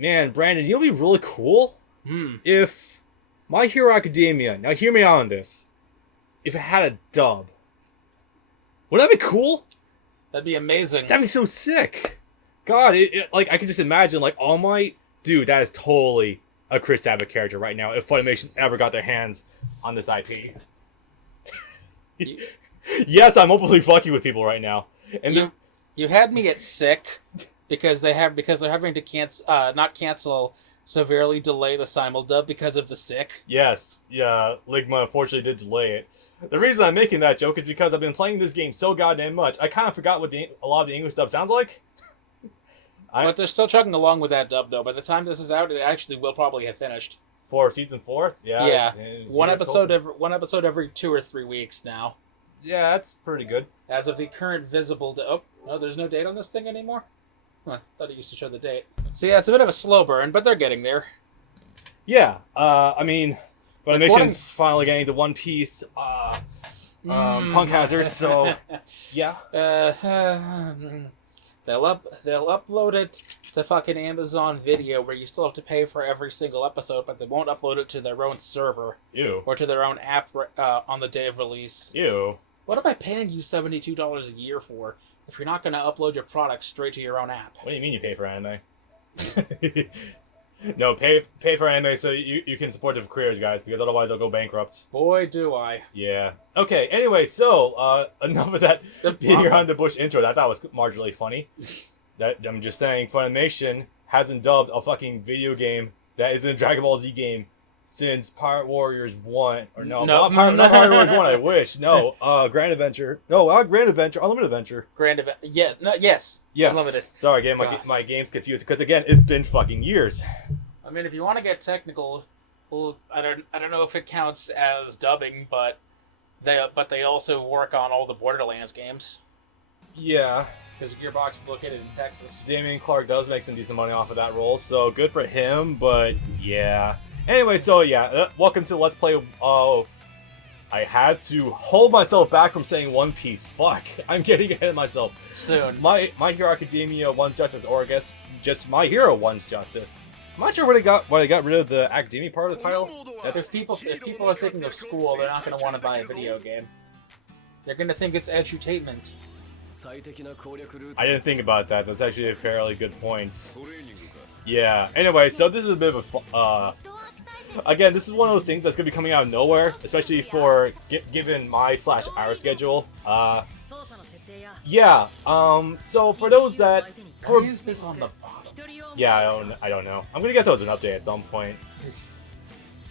Man, Brandon, you'll be really cool if My Hero Academia, now hear me out on this, if it had a dub. Wouldn't that be cool? That'd be amazing. That'd be so sick. God, like, I could just imagine, like, All Might. Dude, that is totally a Chris Sabat character right now if Funimation ever got their hands on this IP. Yes, I'm openly fucking with people right now. And you had me at sick because they're having to not cancel, severely delay the simuldub because of the sick. Yes, yeah, Ligma unfortunately did delay it. The reason I'm making that joke is because I've been playing this game so goddamn much, I kind of forgot what a lot of the English dub sounds like. But they're still chugging along with that dub, though. By the time this is out, it actually will probably have finished. For season 4? Yeah. Yeah. One episode every 2 or 3 weeks now. Yeah, that's pretty good. As of the current visible... Oh, no, there's no date on this thing anymore? Huh, thought it used to show the date. So yeah, it's a bit of a slow burn, but they're getting there. Yeah, I mean... Funimation's finally getting to One Piece, Punk Hazard, so... Yeah. They'll upload it to fucking Amazon Video, where you still have to pay for every single episode, but they won't upload it to their own server. Ew. Or to their own app on the day of release. Ew. What am I paying you $72 a year for if you're not going to upload your product straight to your own app? What do you mean you pay for anime? No, pay for anime so you can support different careers, guys, because otherwise they'll go bankrupt. Boy, do I. Yeah. Okay, anyway, so, enough of that being around the bush intro. I thought was marginally funny. I'm just saying, Funimation hasn't dubbed a fucking video game that is in a Dragon Ball Z game since Pirate Warriors 1. Or no, not Pirate Warriors 1, I wish. No, Grand Adventure. No, not Grand Adventure, Unlimited Adventure. Yeah, no, yes. Unlimited. Sorry, getting my games confused, because again, it's been fucking years. I mean, if you want to get technical, well, I don't know if it counts as dubbing, but they also work on all the Borderlands games. Yeah. Because Gearbox is located in Texas. Damian Clark does make some decent money off of that role, so good for him, but yeah. Anyway, so yeah, welcome to Let's Play. I had to hold myself back from saying One Piece. Fuck, I'm getting ahead of myself. Soon. My Hero Academia wants justice, or I guess just My Hero wants justice. I'm not sure why they got rid of the academia part of the title. If people are thinking of school, they're not going to want to buy a video game. They're going to think it's edutainment. I didn't think about that. That's actually a fairly good point. Yeah. Anyway, so this is a bit of a... again, this is one of those things that's going to be coming out of nowhere, especially for given my/our schedule. Yeah. So for those that... Why is this on the bottom? Yeah, I don't know. I'm gonna get those an update at some point.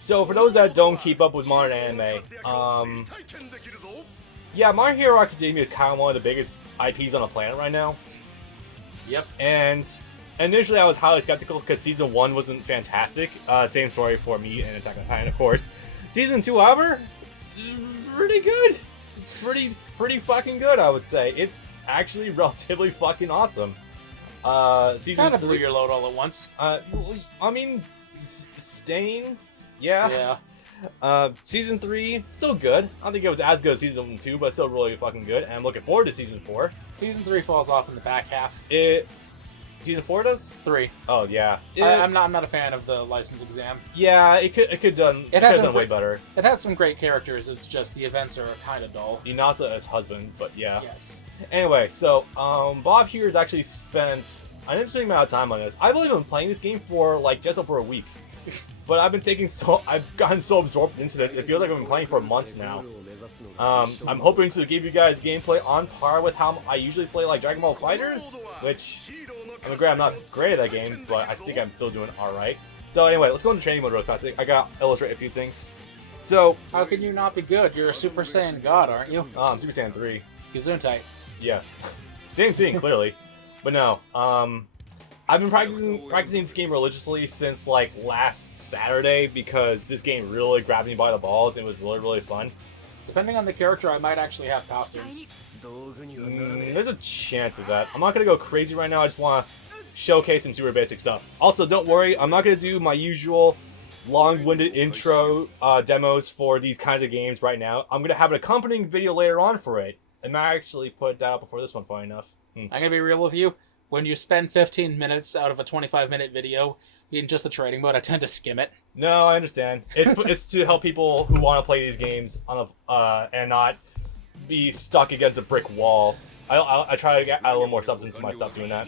So for those that don't keep up with modern anime, yeah, My Hero Academia is kind of one of the biggest IPs on the planet right now. Yep. And initially I was highly skeptical because Season 1 wasn't fantastic. Same story for me and Attack on Titan, of course. Season 2, however, pretty good. Pretty fucking good, I would say. It's actually relatively fucking awesome. Season kind of blew your load all at once. I mean, Stain, yeah. Season 3, still good. I don't think it was as good as Season 2, but still really fucking good. And I'm looking forward to Season 4. Season 3 falls off in the back half. Season 4 does? 3. Oh yeah. I'm not a fan of the license exam. Yeah, it could have done way better. It had some great characters. It's just the events are kind of dull. Inasa as husband, but yeah. Yes. Anyway, so Bob here has actually spent an interesting amount of time on this. I've only been playing this game for like just over a week, but I've gotten so absorbed into this. It feels like I've been playing for months now. I'm hoping to give you guys gameplay on par with how I usually play like Dragon Ball FighterZ, which I'm not great at that game, but I think I'm still doing all right. So anyway, let's go into training mode real fast. I gotta illustrate a few things. So how can you not be good? You're a Super Saiyan God, aren't you? I'm Super Saiyan 3. Gesundheit. Yes. Same thing, clearly. But no, I've been practicing this game religiously since like last Saturday because this game really grabbed me by the balls and it was really, really fun. Depending on the character, I might actually have costumes. There's a chance of that. I'm not going to go crazy right now, I just want to showcase some super basic stuff. Also, don't worry, I'm not going to do my usual long-winded intro demos for these kinds of games right now. I'm going to have an accompanying video later on for it. I might actually put that out before this one, funny enough. I'm going to be real with you. when you spend 15 minutes out of a 25-minute video in just the training mode, I tend to skim it. No, I understand. It's to help people who want to play these games on and not be stuck against a brick wall. I try to add a little more substance to my stuff doing that.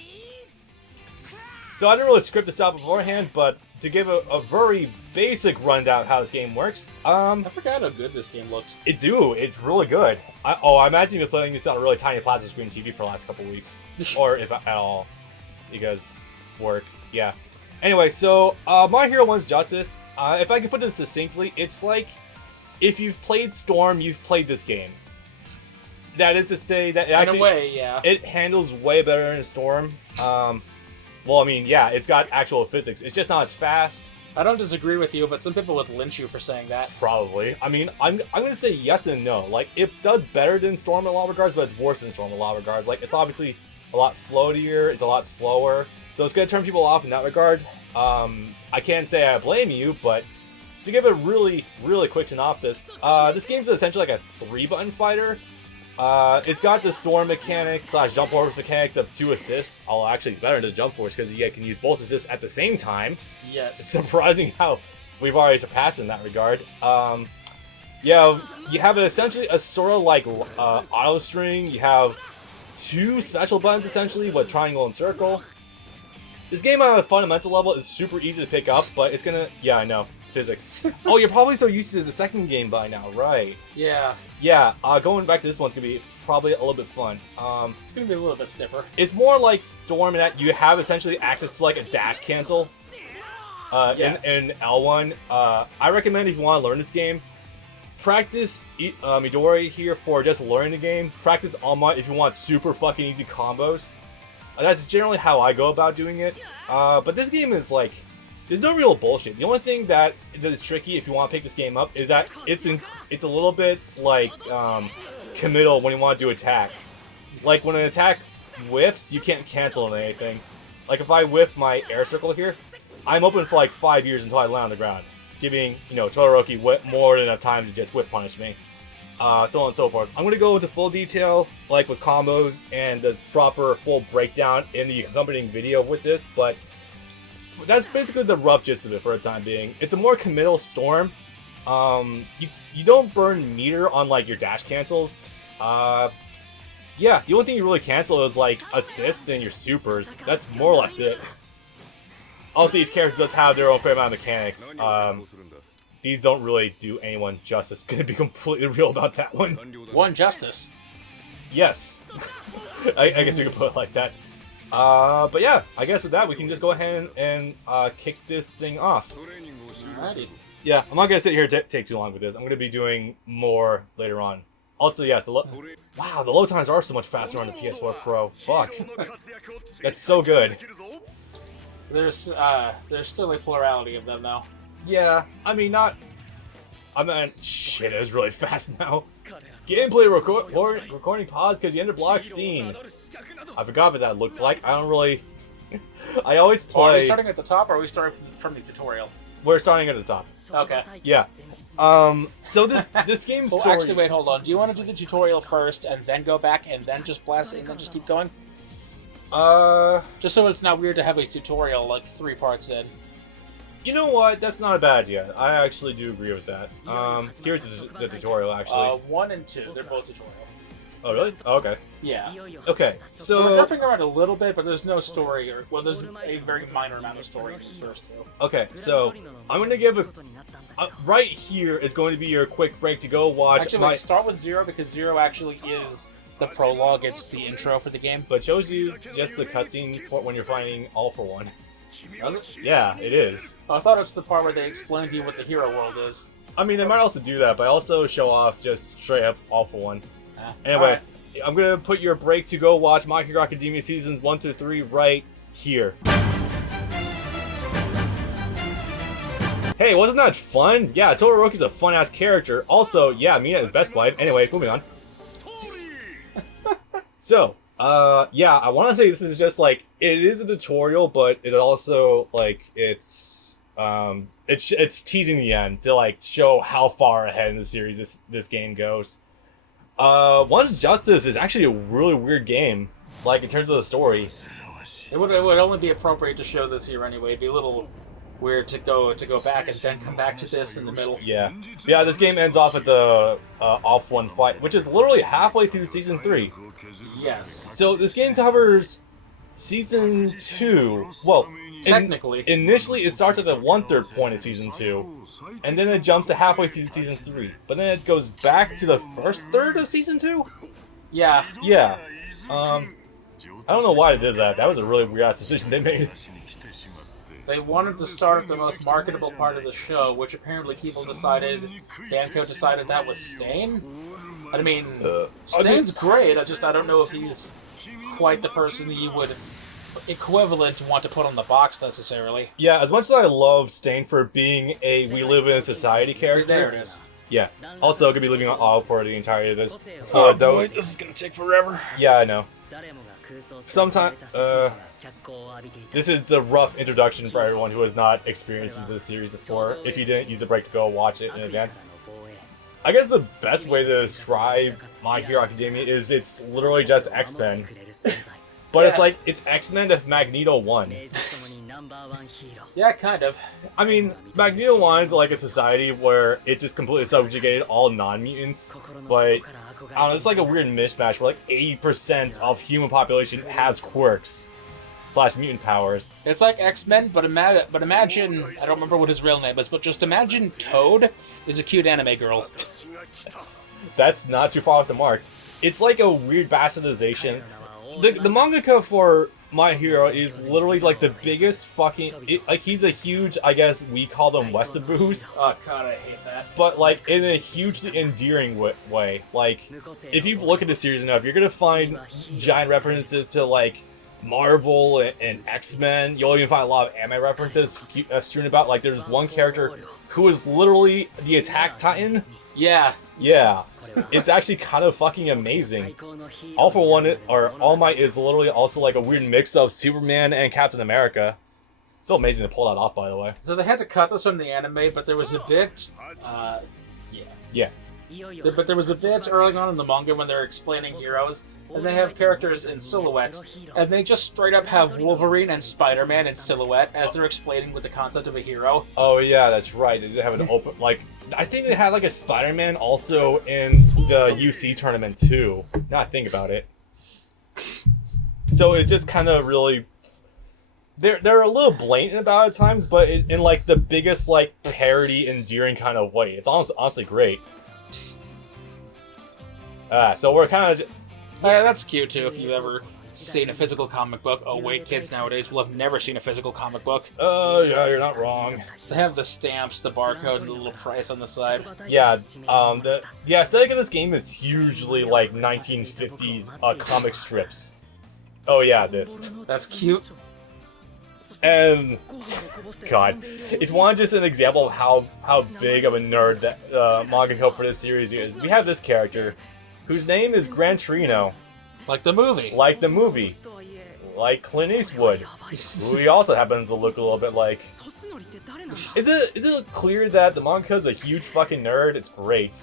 So I didn't really script this out beforehand, but to give a very basic rundown of how this game works, I forgot how good this game looked. It's really good. I imagine you've been playing this on a really tiny plasma screen TV for the last couple weeks, or if at all, you guys work. Yeah. Anyway, so My Hero 1's Justice. If I can put this succinctly, it's like if you've played Storm, you've played this game. That is to say that in a way, yeah, it handles way better than Storm. Well, I mean, yeah, it's got actual physics. It's just not as fast. I don't disagree with you, but some people would lynch you for saying that. Probably. I mean, I'm gonna say yes and no. Like, it does better than Storm in a lot of regards, but it's worse than Storm in a lot of regards. Like, it's obviously a lot floatier. It's a lot slower. So it's gonna turn people off in that regard. I can't say I blame you, but to give a really, really quick synopsis, this game's essentially like a 3-button fighter. It's got the Storm mechanics / Jump Force mechanics of 2 assists. Oh, actually, it's better than Jump Force because you can use both assists at the same time. Yes. It's surprising how we've already surpassed in that regard. Yeah, you have essentially a sort of like auto string. You have 2 special buttons essentially with triangle and circle. This game on a fundamental level is super easy to pick up, but it's gonna... Yeah, I know. Physics. Oh, you're probably so used to the second game by now, right? Yeah. Yeah, going back to this one's gonna be probably a little bit fun. It's gonna be a little bit stiffer. It's more like Storm in that you have essentially access to like a dash cancel. Yes. in L1. I recommend if you want to learn this game, practice Midori here for just learning the game. Practice Alma if you want super fucking easy combos. That's generally how I go about doing it. But this game is like... There's no real bullshit. The only thing that is tricky if you want to pick this game up is that it's a little bit like committal when you want to do attacks. Like when an attack whiffs, you can't cancel on anything. Like if I whiff my air circle here, I'm open for like 5 years until I land on the ground, giving Todoroki more than enough time to just whiff punish me. So on and so forth. I'm going to go into full detail, like with combos and the proper full breakdown in the accompanying video with this, but that's basically the rough gist of it for the time being. It's a more committal Storm. You don't burn meter on like your dash cancels. Yeah, the only thing you really cancel is like assists and your supers. That's more or less it. Also, each character does have their own fair amount of mechanics. These don't really do anyone justice. Gonna be completely real about that one. One justice. Yes. I guess you could put it like that. But yeah, I guess with that we can just go ahead and kick this thing off. Alrighty. Yeah, I'm not gonna sit here and take too long with this. I'm gonna be doing more later on. Also, yes, the load times are so much faster on the PS4 Pro. Fuck. That's so good. There's still a plurality of them though. Yeah, I mean shit, it is really fast now. Gameplay recording pause because you entered block scene. I forgot what that looked like. I don't really... I always play... Are we starting at the top or are we starting from the tutorial? We're starting at the top. Okay. Yeah. So this game's story... Actually, wait, hold on. Do you want to do the tutorial first and then go back and then just blast it and then just keep going? Just so it's not weird to have a tutorial like 3 parts in. You know what? That's not a bad idea. I actually do agree with that. Here's the tutorial, actually. 1 and 2. They're both tutorial. Oh, really? Oh, okay. Yeah. Okay, so... We're jumping around a little bit, but there's no story, well, there's a very minor amount of story in these first 2. Okay, so I'm going to give right here is going to be your quick break to go watch... Actually, let's start with 0, because 0 actually is the prologue. It's the intro for the game. But it shows you just the cutscene when you're fighting All for One. Does it? Yeah, it is. Oh, I thought it was the part where they explain to you what the hero world is. I mean, they might also do that, but also show off just straight up All for One. Anyway, right. I'm gonna put your break to go watch My Hero Academia Seasons 1 through 3 right here. Hey, wasn't that fun? Yeah, Todoroki's a fun-ass character. Also, yeah, Mina is best wife. Anyway, moving on. So, yeah, I want to say this is just like, it is a tutorial, but it also, like, it's teasing the end to, like, show how far ahead in the series this game goes. One's Justice is actually a really weird game, like, in terms of the story. It would only be appropriate to show this here anyway. It'd be a little weird to go back and then come back to this in the middle. Yeah. Yeah, this game ends off at the off one fight, which is literally halfway through Season 3. Yes. So this game covers Season 2. Well, technically. Initially, it starts at the 1/3 point of Season 2, and then it jumps to halfway through Season 3. But then it goes back to the first third of Season 2? Yeah. Yeah. I don't know why they did that. That was a really weird decision they made. They wanted to start the most marketable part of the show, which apparently Damco decided that was Stain. I mean, Stain's great, I don't know if he's quite the person that you would equivalent want to put on the box necessarily. Yeah, as much as I love Stain for being a We Live in a Society character. There it is. Yeah. Also, going to be leaving on all for the entirety of this. Oh boy, this is going to take forever. Yeah, I know. Sometimes, this is the rough introduction for everyone who has not experienced the series before, if you didn't use a break to go watch it in advance. I guess the best way to describe My Hero Academia is it's literally just X-Men. But it's like, it's X-Men if Magneto won. Yeah, kind of. I mean, Magneto wanted like a society where it just completely subjugated all non-mutants, but I don't know, it's like a weird mismatch where like 80% of human population has quirks / mutant powers. It's like X-Men, but imagine, I don't remember what his real name is, but just imagine Toad is a cute anime girl. That's not too far off the mark. It's like a weird bastardization. The mangaka for My Hero is literally like the biggest fucking... like, he's a huge, I guess we call them Westaboos. Oh god, I hate that. But like, in a hugely endearing way. Like, if you look at the series enough, you're gonna find giant references to like Marvel and X-Men. You'll even find a lot of anime references strewn about. Like, there's one character who is literally the Attack Titan. Yeah. Yeah. It's actually kind of fucking amazing. All for One, or All Might, is literally also like a weird mix of Superman and Captain America. It's so amazing to pull that off, by the way. So they had to cut this from the anime, but there was a bit... Yeah. But there was a bit early on in the manga when they're explaining heroes, and they have characters in silhouette, and they just straight up have Wolverine and Spider-Man in silhouette as they're explaining with the concept of a hero. Oh yeah, that's right. They did have an open, like, I think they had like a Spider-Man also in the UC tournament too. Now I think about it. So it's just kind of really... They're a little blatant about it at times, but in like the biggest like parody, endearing kind of way. It's honestly great. So we're kind of... that's cute too if you've ever seen a physical comic book. Oh wait, kids nowadays will have never seen a physical comic book. Oh yeah, you're not wrong. They have the stamps, the barcode, and the little price on the side. Yeah, the aesthetic of this game is hugely like 1950s comic strips. Oh yeah, this. That's cute. And God, if you want just an example of how big of a nerd that mangaka for this series is, we have this character whose name is Gran Torino. Like the movie. Like the movie. Like Clint Eastwood, who he also happens to look a little bit like. Is it clear that the mangaka's a huge fucking nerd? It's great.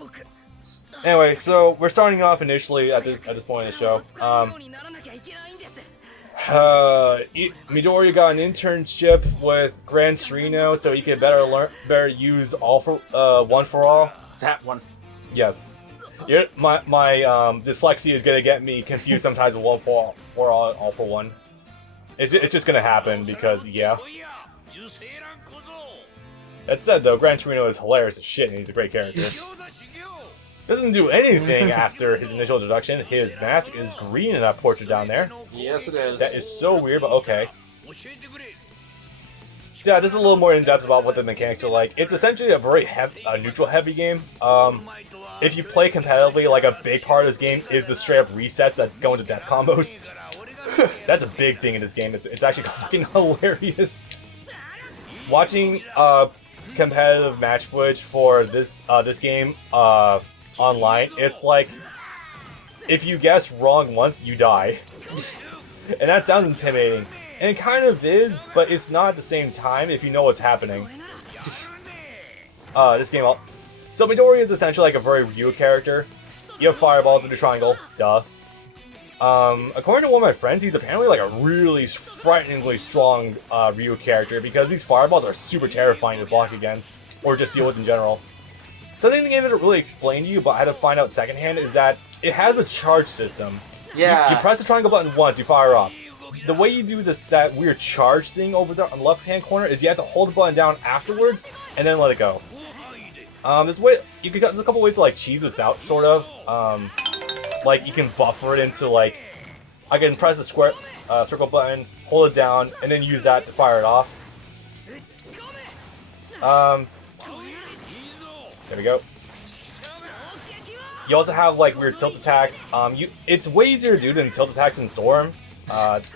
Anyway, so we're starting off initially at this point in the show. Midori got an internship with Gran Torino so he could better use All for One for All. That one. Yes. My dyslexia is gonna get me confused sometimes with One for All for One. It's just gonna happen because yeah. That said though, Gran Torino is hilarious as shit and he's a great character. Doesn't do anything after his initial introduction. His mask is green in that portrait down there. Yes, it is. That is so weird, but okay. Yeah, this is a little more in-depth about what the mechanics are like. It's essentially a very neutral-heavy game. If you play competitively, like a big part of this game is the straight-up resets that go into death combos. That's a big thing in this game. It's actually fucking hilarious. Watching competitive match footage for this game online, it's like if you guess wrong once, you die. And that sounds intimidating. And it kind of is, but it's not at the same time if you know what's happening. This game... So Midori is essentially like a very Ryu character. You have fireballs in the triangle. Duh. According to one of my friends, he's apparently like a really frighteningly strong Ryu character because these fireballs are super terrifying to block against or just deal with in general. Something the game doesn't really explain to you, but I had to find out secondhand, is that it has a charge system. Yeah. You press the triangle button once, you fire off. The way you do that weird charge thing over there on the left-hand corner is you have to hold the button down afterwards and then let it go. There's a couple ways to like cheese this out, sort of. Like you can buffer it into like, I can press the square circle button, hold it down, and then use that to fire it off. There we go. You also have like weird tilt attacks. It's way easier to do than tilt attacks in Storm.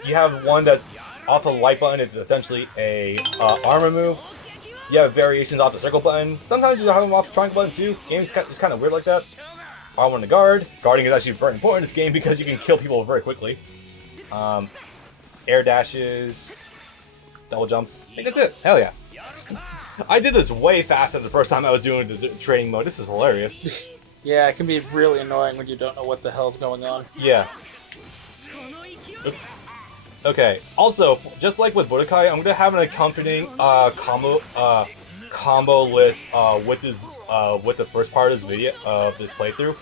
You have one that's off the light button is essentially a armor move. You have variations off the circle button. Sometimes you have them off the triangle button too. Game's kind of weird like that. R1 to guard. Guarding is actually very important in this game because you can kill people very quickly. Air dashes, double jumps. I think that's it. Hell yeah. I did this way faster the first time I was doing the training mode. This is hilarious. Yeah, it can be really annoying when you don't know what the hell's going on. Yeah. Oops. Okay. Also, just like with Budokai, I'm gonna have an accompanying combo list with the first part of this video of this playthrough.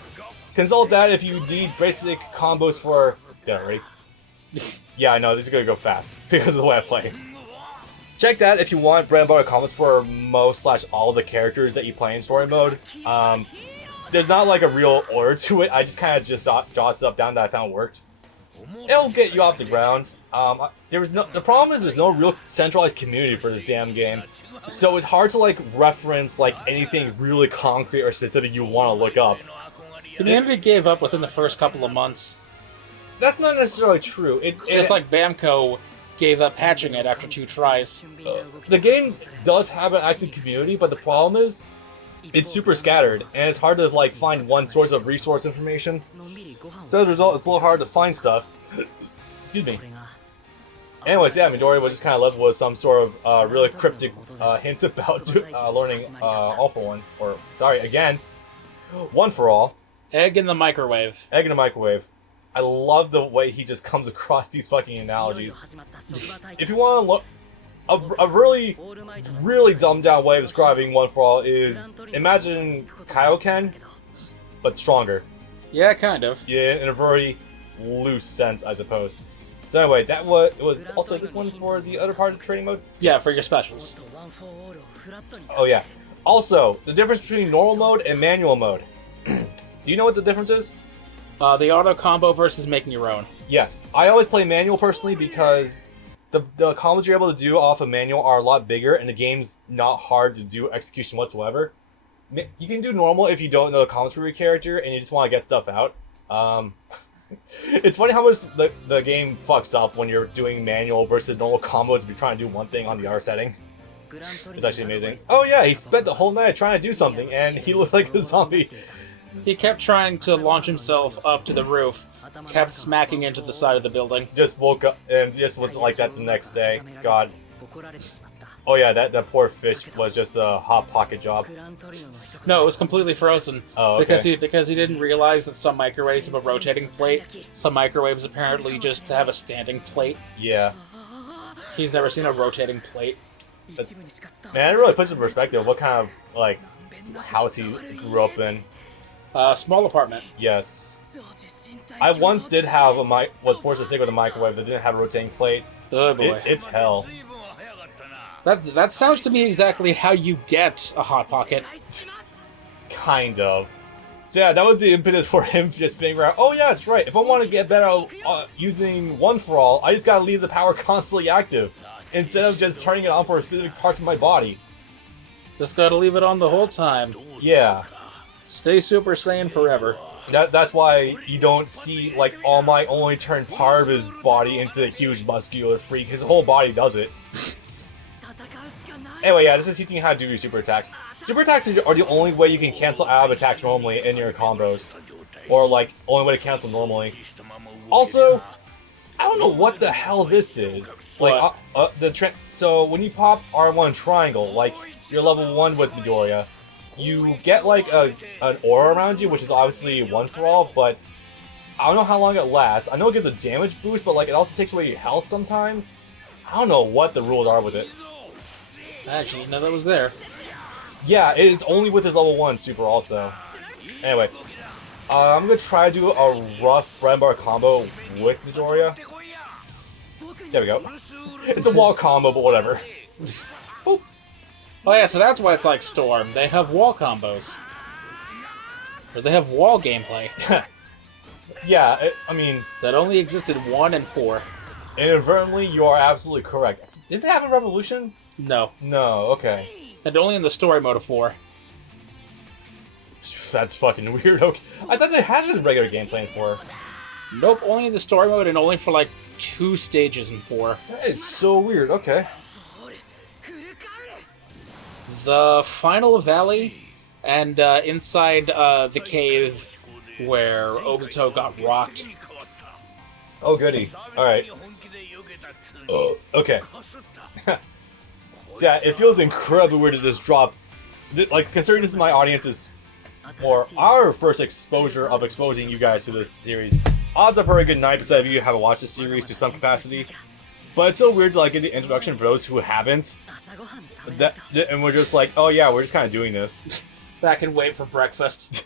Consult that if you need basic combos for. Yeah, ready? Yeah, I know this is gonna go fast because of the way I play. Check that if you want bread and butter combos for most/all the characters that you play in story mode. There's not like a real order to it. I just kind of jotted stuff down that I found worked. It'll get you off the ground. The problem is there's no real centralized community for this damn game, so it's hard to like reference like anything really concrete or specific you want to look up. Community gave up within the first couple of months. That's not necessarily true. Just like Bamco gave up patching it after 2 tries. The game does have an active community, but the problem is it's super scattered, and it's hard to like find one source of resource information. So as a result, it's a little hard to find stuff. Excuse me. Anyways, yeah, Midori was just kind of left with some sort of really cryptic hints about learning All for One, or sorry, again, One for All. Egg in the microwave. Egg in the microwave. I love the way he just comes across these fucking analogies. If you want to look, a really, really dumbed down way of describing One for All is imagine Kaioken, but stronger. Yeah, kind of. Yeah, in a very loose sense, I suppose. So anyway, it was also this one for the other part of the training mode? Yeah, for your specials. Oh yeah. Also, the difference between normal mode and manual mode. Do you know what the difference is? The auto combo versus making your own. Yes. I always play manual personally because the combos you're able to do off of manual are a lot bigger and the game's not hard to do execution whatsoever. You can do normal if you don't know the combos for your character and you just want to get stuff out. It's funny how much the game fucks up when you're doing manual versus normal combos if you're trying to do one thing on the R setting. It's actually amazing. Oh yeah, he spent the whole night trying to do something and he looked like a zombie. He kept trying to launch himself up to the roof, kept smacking into the side of the building. Just woke up and just was like that the next day. God. Oh yeah, that poor fish was just a hot pocket job. No, it was completely frozen. Oh, okay. Because he didn't realize that some microwaves have a rotating plate. Some microwaves apparently just have a standing plate. Yeah. He's never seen a rotating plate. Man, it really puts in perspective what kind of like house he grew up in. Small apartment. Yes. I once did have was forced to stick with a microwave that didn't have a rotating plate. Oh boy. It's hell. That sounds to me exactly how you get a Hot Pocket. Kind of. So yeah, that was the impetus for him just figuring out, oh yeah, that's right, if I want to get better using One for All, I just gotta leave the power constantly active, instead of just turning it on for specific parts of my body. Just gotta leave it on the whole time. Yeah. Stay Super Saiyan forever. That's why you don't see, like, All Might only turn part of his body into a huge muscular freak. His whole body does it. Anyway, yeah, this is teaching you how to do your super attacks. Super attacks are the only way you can cancel out of attacks normally in your combos. Or, like, only way to cancel normally. Also, I don't know what the hell this is. Like, so when you pop R1 triangle, like, you're level 1 with Midoriya, you get, like, an aura around you, which is obviously One for All, but I don't know how long it lasts. I know it gives a damage boost, but like it also takes away your health sometimes. I don't know what the rules are with it. Actually, you know that was there. Yeah, it's only with his level 1 super also. Anyway, I'm gonna try to do a rough bread and butter combo with Midoriya. There we go. It's a wall combo, but whatever. Oh yeah, so that's why it's like Storm. They have wall combos. Or they have wall gameplay. Yeah, I mean... That only existed 1 and 4. Inadvertently, you are absolutely correct. Did they have a Revolution? No. No, okay. And only in the story mode of 4. That's fucking weird. Okay. I thought they had it in regular gameplay in 4. Nope, only in the story mode and only for like 2 stages in 4. That is so weird, okay. The final valley and inside the cave where Obito got rocked. Oh goody. Alright. Okay. So yeah, it feels incredibly weird to just drop... Like, considering this is my audience's... or our first exposure of exposing you guys to this series, odds are very good 9% of you haven't watched the series to some capacity. But it's so weird to like get the introduction for those who haven't. And we're just like, oh yeah, we're just kind of doing this. Back and wait for breakfast.